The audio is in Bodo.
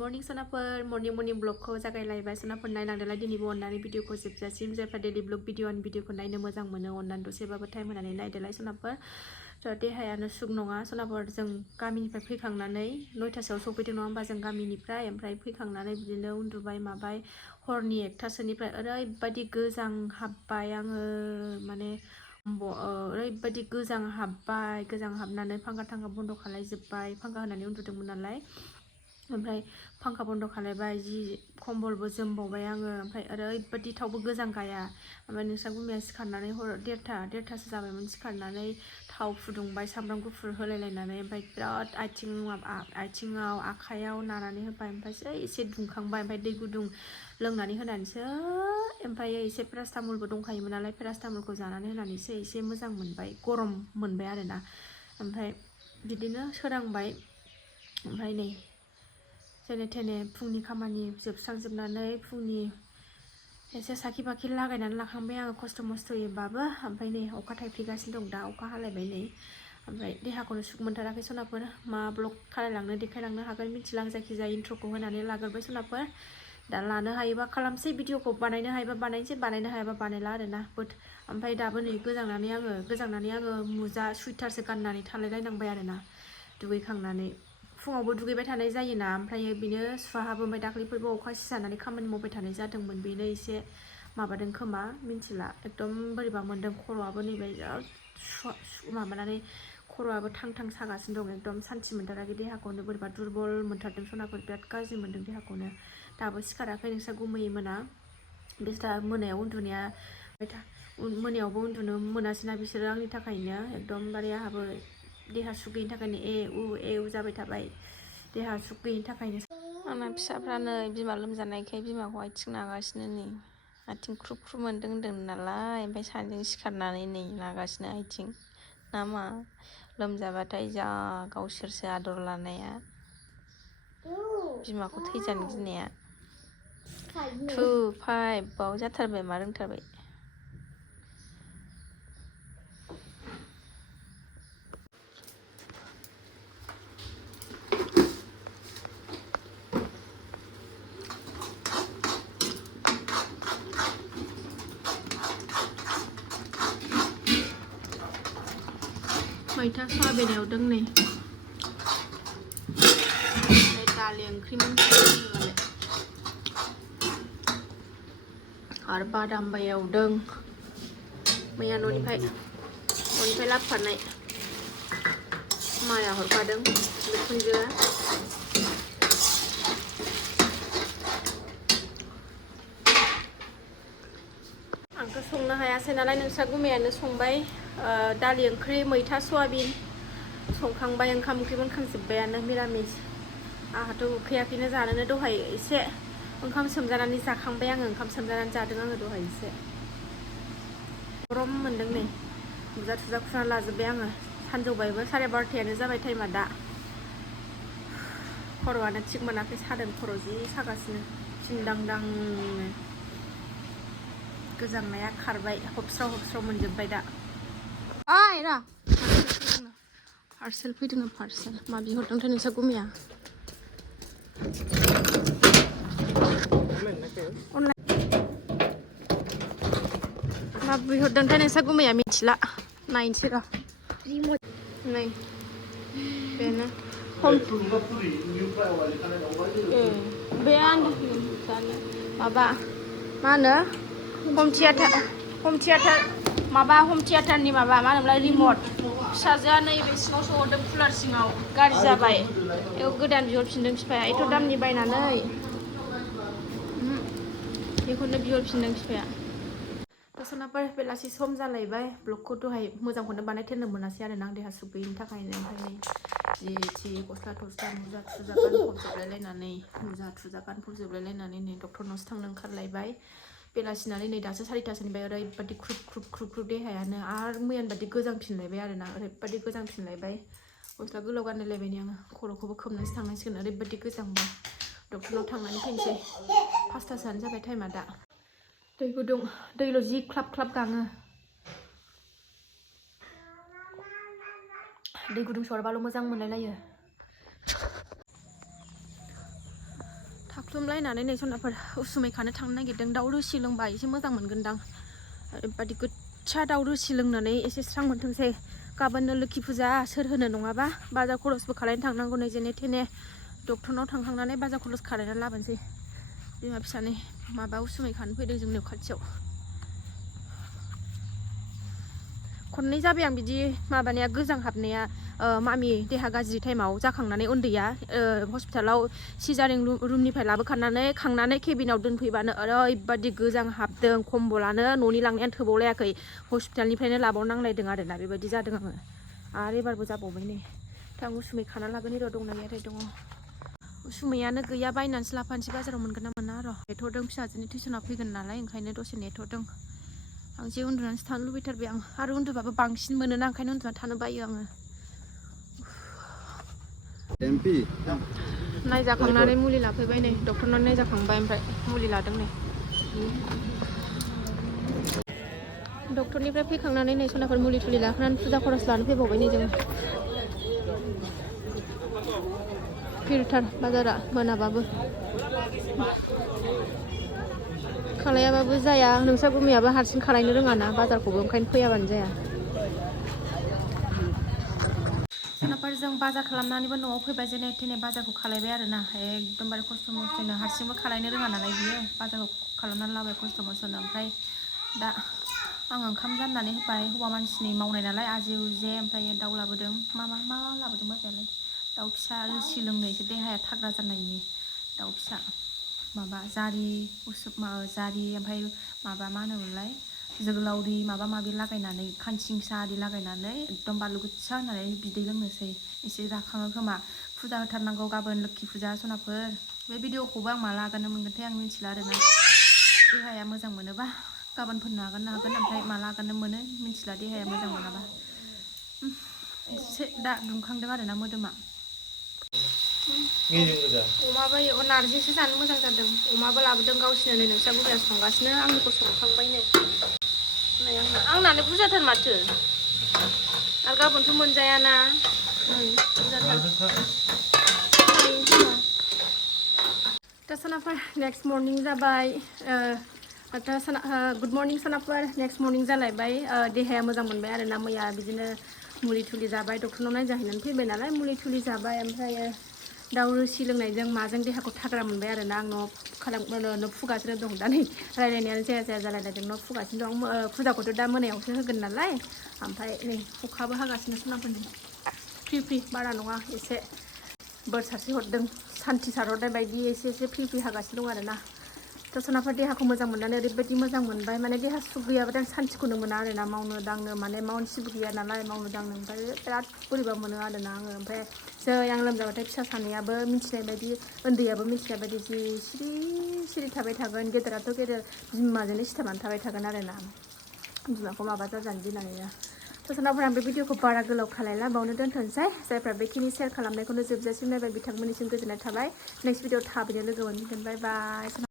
मर्निं सनाफोर मर्निं ब्लगखौ जागायलायबाय सनाफोर नायलांदोलाय दिनैबो अननानै भिडिअखौ जोबजासिम जायफ्रा डेलि ब्लग भिडिअखौ नायनो मोजां मोनो अननानै दसेबाबो टाइम होनानै नायदोलाय सनाफोर देहायानो सुग नङा सनाफोर जों गामिनिफ्राय फैखांनानै 9टासोआव सफैदों नङा होमबा जों गामिनिफ्राय ओमफ्राय फैखांनानै बिदिनो उन्दुबाय माबाय हरनि 1टासोनिफ्राय ओरैबायदि गोजां हाबबाय आङो माने ओरैबायदि गोजां हाबनानै फांखा थांखा बन्द खालायजोब्बाय फांखा होनानै उन्दुदोंमोन नालाय ओमफ्राय फांखा बन्द खालायबाय जि खम्बलबो जोमबावबाय आङो ओमफ्राय ओरैबायदि थावबो गोजां गाया ओमफ्राय नोंस्रा गुमिया सिखारनानै हर देरथासो जाबायमोन सिखारनानै थाव फुदुंबाय सामब्राम गुफुर होलायलायनानै ओमफ्राय बिराद आथिङाव आखाइयाव नानानै होबाय ओमफ्रायसो एसे दुंखांबाय ओमफ्राय दै गुदुं लोंनानै होनानैसो ओमफ्राय एसे पेरासटामलबो दंखायोमोन नालाय पेरासटामलखौ जानानै होनानैसो एसे मोजां मोनबाय गरम मोनबाय आरोना ओमफ्राय बिदिनो सोरांबाय ओमफ्राय नै जेने थेने फुंनि खामानि जोबस्रांजोबनानै फुंनि एसे साखि बाखि लागायनानै लाखांबाय आङो खस्थ' मस्थ'यैबाबो ओमफ्राय नै अखा थाइफ्रिगासिनो दं दा अखा हालायबाय नै ओमफ्राय देहाखौनो सुग मोनथाराखै सनाफोर मा ब्लग खालायलांनो देखायलांनो हागोन मिथिला आं जायखिजाया इन्ट्र'खौ होनानै लाग्रोबाय सनाफोर दा लानो हायोबा खालामसै भिडिअखौ बानायनो हायोबा बानायनोसै बानायनो हायाबा बानायला आरोना ओमफ्राय दाबो नै गोजांनानै आङो मुजा सुइटारसो गाननानै थालायलायनांबाय आरोना दुगैखांनानै फुङावबो दुगैबाय थानाय जायोना ओमफ्राय बेनो सुहाबो ओमफ्राय दाख्लैफोरबो अखा सिजानानै खामानि मावबाय थानाय जादोंमोन बेनो एसे माबादों खोमा मिथिला एकदम बोरैबा मोन्दों खर'आबो नैबे माबानानै खर'आबो थां सागासिनो दं एकदम सान्थि मोनथाराखै देहाखौनो बोरैबा दुरबल मोनथारदों सनाफोर बिराद गाज्रि मोन्दों देहाखौनो दाबो सिखाराखै नोंस्रा गुमै मोना बिस्रा मोनायाव उन्दुनाया मोनायावबो उन्दुनो मोनासैना बिसोरो आंनि थाखायनो एकदमबारे आंहाबो देहा सुग गैयिनि थाखायनो ए उ जाबाय थाबाय देहा सुग गैयिनि थाखायनो आंना फिसाफ्रा नै बिमा लोमजानायखाय बिमाखौ आथिं नागासिनो नै आथिं ख्रुब मोन्दों होन्दों नालाय ओमफ्राय सानैजों सिखारनानै नै नागासिनो आथिं ना मा लोमजाबाथाय जा गावसोरसो आदर लानाया बिमाखौ थैजानो गिनाया 2 5 बाव जाथारबाय मा रोंथारबाय मैथा सयाबिन एवदों नै दालि ओंख्रिमोन आरो बादामबो एवदों मैया न'निफ्राय लाबोफानाय माया हरफादों बिखुनजोआ आंथ' संनो हायासै नालाय नोंस्रा गुमैयानो संबाय दालि ओंख्रि मैथा सयाबिन संखांबाय ओंखाम ओंख्रि मोनखांजोब्बायानो मिरामिस आंहाथ' उखैयाखैनो जानोनो दहाय एसे ओंखाम सोमजानानै जाखांबाय आङो ओंखाम सोमजानानै जादों आङो दहाय एसे गरम मोन्दों नै मुजा थुजा खुना लाजोब्बाय आङो सानजौबायबो 12:30 जाबाय टाइमा दा खर'आनो थिग मोनाखै सादों खर' जि सागासिनो सिंदांदांनो गोजांनाया खारबाय हबस्राव मोनजोब्बाय दा ओइ र' पार्सेल फैदों पार्सेल मा बिहरदोंथाय नोंसा गुमिया मा बिहरदोंथाय नोंसा गुमैया मिथिला नायनोसै र' नै बेनो बे माबा मा होनो हम थियाटारनि माबा मा होनोमोनलाय रिमट फिसाजोआ नैबे सिङाव सोहरदों कुलार सिङाव गाज्रि जाबाय बेयाव गोदान बिहरफिनदों बिफाया एथ' दामनि बायनानै बेखौनो बिहरफिनदों बिफाया सनाफोर बेलासि सम जालायबाय ब्लगखौ दहाय मोजांखौनो बानायथेरनो मोनासै आरो आं देहा सुग गैयिनि थाखायनो ओमफ्राय जि गस्ला थस्ला मुजा थुजा गानफबजोबलायलायनानै नै डक्टरनावसो थांनो ओंखारलायबाय बेलासिनानै नै दासो 4टासोनिफ्राय ओरैबायदि ख्रुब देहायानो आरो मैयानि बादि गोजांफिनलायबाय आरोना ओरैबायदि गोजांफिनलायबाय गस्ला गोलाव गानलायलायबाय आङो खर'खौबो खोबनानैसो थांनांसिगोन ओरैबायदि गोजांबाय डक्टरनाव थांनानै फैनोसै 5टासोआनो जाबाय टाइमा दा दै गुदुं दैल' जि ख्लाब गाङो दै गुदुं सरबाल' मोजां मोनलायलायो थुमलायनानै नै सनाफोर उसुमै खानो थांनो नागिरदों दाउ रोसि लोंबा एसे मोजां मोनगोनदां ओरैबादि गोच्छा दाउ रोसि लोंनानै एसे स्रां मोनथोंसै गाबोननो लोखि फुजा सोर होनो नङाबा बाजार खरसबो खालायनो थांनांगौ नै जेने थेने डक्टरनाव थांखांनानै बाजार खरस खालायना लाबोनोसै बिमा फिसानि माबा उसुमै खानो फैदों जोंनियाव खाथियाव खननै जाबाय आं बिदि माबानाया गोजां हाबनाया मामि देहा गाज्रि टाइमाव जाखांनानै उन्दैया हस्पिटालाव सिजारिं रुमनिफ्राय लाबोखानानै खांनानै केबिनाव दोनफैबानो ओरैबादि गोजां हाबदों कम्बलानो न'नि लांनायानो थोबावलायाखै हस्पिटालनिफ्रायनो लाबावनांलायदों आरोना बेबायदि जादों आङो आरो एबारबो जाबावबाय नै दा उसुमै खाना लागोन र' दंना गैयाथाय दङ उसुमैयानो गैया बायनानैसो लाफानोसै बाजाराव मोनगोन ना मोना र' नेथ'दों फिसाजोनि टिउसना फैगोन नालाय ओंखायनो दसे नेथ'दों आं जे उन्दुनानैसो थानो लुबैथारबाय आं आरो उन्दुबाबो बांसिन मोनोना ओंखायनो उन्दुना थानो बायो आङो नायजाखांनानै मुलि लाफैबाय नै डक्टरनाव नायजाखांबाय ओमफ्राय मुलि लादों नै डक्टरनिफ्राय फैखांनानै नै सनाफोर मुलि थुलि लाखानानै फुजा खरस लानो फैबावबाय नै जों फिरथार बाजारा मोनाबाबो खालायाबाबो जाया नोंसा गुमैयाबो हारसिं खालायनो रोङाना बाजारखौबो ओंखायनो फैयाबानो जाया सनाफोर जों बाजार खालामनानैबो न'आव फैबाय जेने थेने बाजारखौ खालायबाय आरोना एकदमबारे खस्थ' मस्थ'नो हारसिंबो खालायनो रोङा नालाय बियो बाजारखौ खालामनानै लाबाय खस्थ' मस्थ'नो ओमफ्राय दा आं ओंखाम जाननानै होबाय हौवा मानसिनि मावनाय नालाय आजे उजे ओमफ्राय दाउ लाबोदों मा लाबोदों बाबायालाय दाउ फिसा रोसि लोंनो एसे देहाया थाग्रा जानायनि दाउ फिसा माबा जारि जारि ओमफ्राय माबा मा होनोमोनलाय जोगोलावरि माबा माबि लागायनानै खानसिंसा आरि लागायनानै एकदम बानलु गोसा होनानै बिदै लोंनोसै एसे राखाङो खोमा फुजा होथारनांगौ गाबोन लोखि फुजा सनाफोर बे भिडिअखौबो आं माला आगारनो मोनगोनथाय आं मिथिला आरोना देहाया मोजां मोनोबा गाबोनफोरनो आगारनो हागोन ओमफ्राय माला आगारनो मोनो मिथिला देहाया मोजां मोनाबा एसे दा दुंखांदों आरोना मोदोमा अमाबो नारजिसो जानो मोजां जादों अमाबो लाबोदों गावसिनो नै नोंस्रा गुबैया संगासिनो आंनिखौ संखांबाय नै आंनानो बुरजाथार माथो आरो गाबोनथ' मोनजायाना दा सनाफोर नेक्स्ट मर्निं जाबाय गुड मर्निं सनाफोर नेक्स्ट मर्निं जालायबाय देहाया मोजां मोनबाय आरोना मैया बिदिनो मुलि थुलि जाबाय डक्टरनाव नायजाहैनानै फैबाय नालाय मुलि थुलि जाबाय ओमफ्राय दाउ रोसि लोंनायजों माजों देहाखौ थाग्रा मोनबाय आरोना आं न' फुगासिनो दं दा नै रायलायनायानो जाया जालायलायदों न' फुगासिनो दं फुजाखौथ' दा मोनायावसो होगोन नालाय ओमफ्राय नै अखाबो हागासिनो सनाफोरनि फ्रि फ्रि बारा नङा एसे बोर सारस्रि हरदों सान्थि सारहरनाय बायदि एसे फ्रि फ्रि हागासिनो दं आरोना थ' सनाफोर देहाखौ मोजां मोननानै ओरैबायदि मोजां मोनबाय माने देहा सुख गैयाबाथाय आं सान्थिखौनो मोना आरोना मावनो दांनो माने मानसिबो गैया नालाय मावनो दांनो ओमफ्राय बिराद बोरैबा मोनो आरोना आङो ओमफ्राय आं लोमजाबाथाय फिसा सानैयाबो मिथिनाय बायदि उन्दैयाबो मिथिनाय बायदि जि सिरि थाबाय थागोन गेदेराथ' गेदेर बिमाजोंनो सिथाबनानै थाबाय थागोन आरोना बिमाखौ माबा जाजानो गिनानैनो थ' सनाफोर आं बे भिडिअखौ बारा गोलाव खालायला बावनो दोनथ'नोसै जायफ्रा बेखिनि सेयार खालामनायखौनो जोबजासिम नायबाय बिथांमोननिसिम गोजोननाय थाबाय नेक्स्ट भिडिअ थाबैनो लोगो मोनफिनगोन बाय बाय।